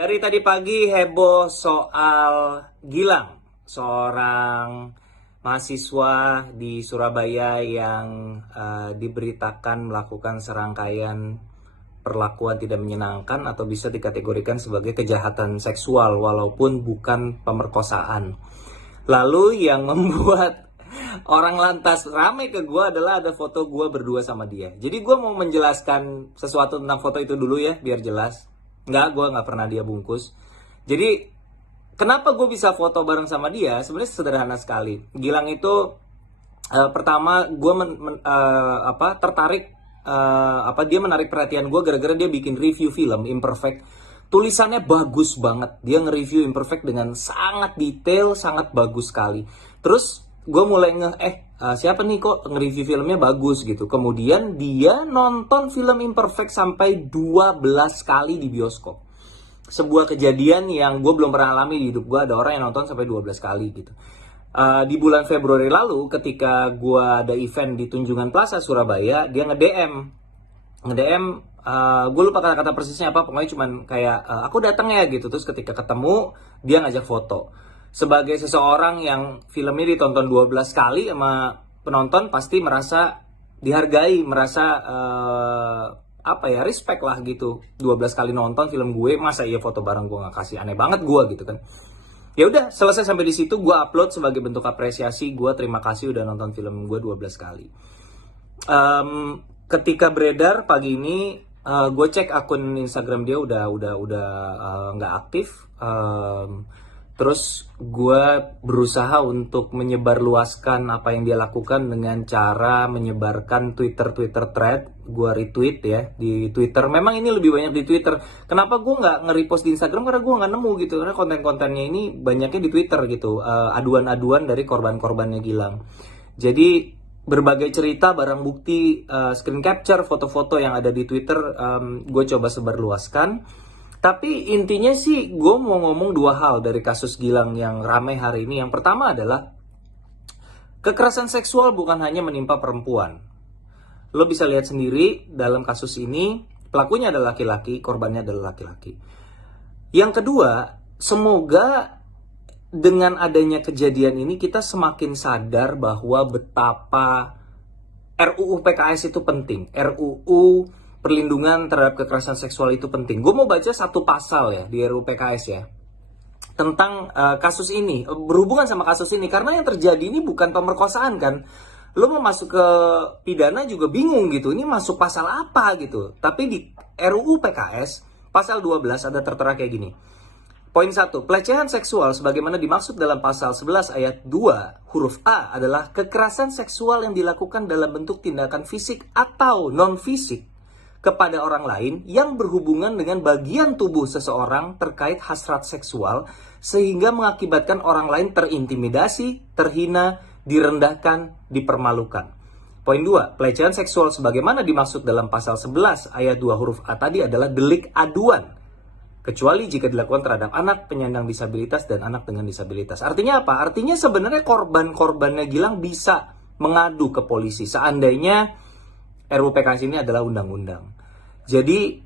Dari tadi pagi heboh soal Gilang, seorang mahasiswa di Surabaya yang diberitakan melakukan serangkaian perlakuan tidak menyenangkan atau bisa dikategorikan sebagai kejahatan seksual walaupun bukan pemerkosaan. Lalu yang membuat orang lantas rame ke gue adalah ada foto gue berdua sama dia. Jadi gue mau menjelaskan sesuatu tentang foto itu dulu ya, biar jelas. Gue nggak pernah dia bungkus. Jadi kenapa gue bisa foto bareng sama dia? Sebenarnya sederhana sekali. Gilang itu pertama gue tertarik, dia menarik perhatian gue gara-gara dia bikin review film Imperfect. Tulisannya bagus banget. Dia nge-review Imperfect dengan sangat detail, sangat bagus sekali. Terus gue mulai siapa nih kok nge-review filmnya bagus gitu. Kemudian dia nonton film Imperfect sampai 12 kali di bioskop. Sebuah kejadian yang gue belum pernah alami di hidup gue. Ada orang yang nonton sampai 12 kali gitu. Di bulan Februari lalu ketika gue ada event di Tunjungan Plaza Surabaya, dia nge-DM, gue lupa kata-kata persisnya apa, pokoknya cuman kayak aku datang ya gitu. Terus ketika ketemu dia ngajak foto. Sebagai seseorang yang filmnya ditonton 12 kali sama penonton, pasti merasa dihargai, merasa respect lah gitu. 12 kali nonton film gue, masa iya foto bareng gue nggak kasih, aneh banget gue gitu kan. Ya udah, selesai sampai di situ, gue upload sebagai bentuk apresiasi, gue terima kasih udah nonton film gue 12 kali. Ketika beredar pagi ini, gue cek akun Instagram dia udah nggak aktif. Terus gue berusaha untuk menyebarluaskan apa yang dia lakukan dengan cara menyebarkan Twitter thread. Gue retweet ya di Twitter. Memang ini lebih banyak di Twitter. Kenapa gue nggak nge-repost di Instagram? Karena gue nggak nemu gitu. Karena konten-kontennya ini banyaknya di Twitter gitu. Aduan-aduan dari korban-korbannya Gilang. Jadi berbagai cerita, barang bukti, screen capture, foto-foto yang ada di Twitter, gue coba sebarluaskan. Tapi intinya sih gue mau ngomong dua hal dari kasus Gilang yang ramai hari ini. Yang pertama adalah kekerasan seksual bukan hanya menimpa perempuan. Lo bisa lihat sendiri dalam kasus ini, pelakunya adalah laki-laki, korbannya adalah laki-laki. Yang kedua, semoga dengan adanya kejadian ini kita semakin sadar bahwa betapa RUU PKS itu penting. RUU perlindungan terhadap kekerasan seksual itu penting. Gue mau baca satu pasal ya di RUU PKS ya tentang kasus ini, berhubungan sama kasus ini, karena yang terjadi ini bukan pemerkosaan kan. Lo mau masuk ke pidana juga bingung gitu, ini masuk pasal apa gitu. Tapi di RUU PKS pasal 12 ada tertera kayak gini. Poin 1, pelecehan seksual sebagaimana dimaksud dalam pasal 11 ayat 2 huruf A adalah kekerasan seksual yang dilakukan dalam bentuk tindakan fisik atau non-fisik kepada orang lain yang berhubungan dengan bagian tubuh seseorang terkait hasrat seksual sehingga mengakibatkan orang lain terintimidasi, terhina, direndahkan, dipermalukan. Poin 2, pelecehan seksual sebagaimana dimaksud dalam pasal 11 ayat 2 huruf A tadi adalah delik aduan, kecuali jika dilakukan terhadap anak penyandang disabilitas dan anak dengan disabilitas. Artinya apa? Artinya sebenarnya korban-korbannya Gilang bisa mengadu ke polisi seandainya RUU PKS ini adalah undang-undang. Jadi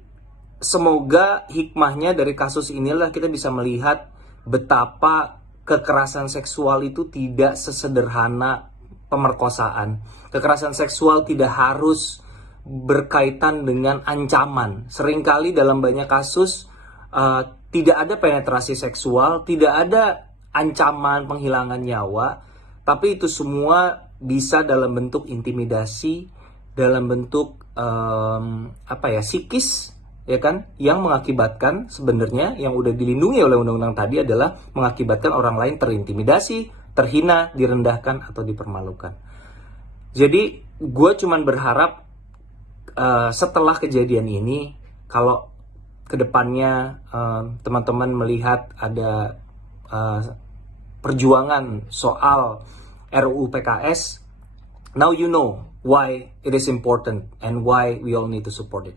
semoga hikmahnya dari kasus inilah kita bisa melihat betapa kekerasan seksual itu tidak sesederhana pemerkosaan. Kekerasan seksual tidak harus berkaitan dengan ancaman. Seringkali dalam banyak kasus tidak ada penetrasi seksual, tidak ada ancaman penghilangan nyawa, tapi itu semua bisa dalam bentuk intimidasi, dalam bentuk psikis, ya kan, yang mengakibatkan sebenarnya yang udah dilindungi oleh undang-undang tadi adalah mengakibatkan orang lain terintimidasi, terhina, direndahkan atau dipermalukan. Jadi gue cuman berharap setelah kejadian ini, kalau kedepannya teman-teman melihat ada perjuangan soal RUU PKS, now you know why it is important and why we all need to support it.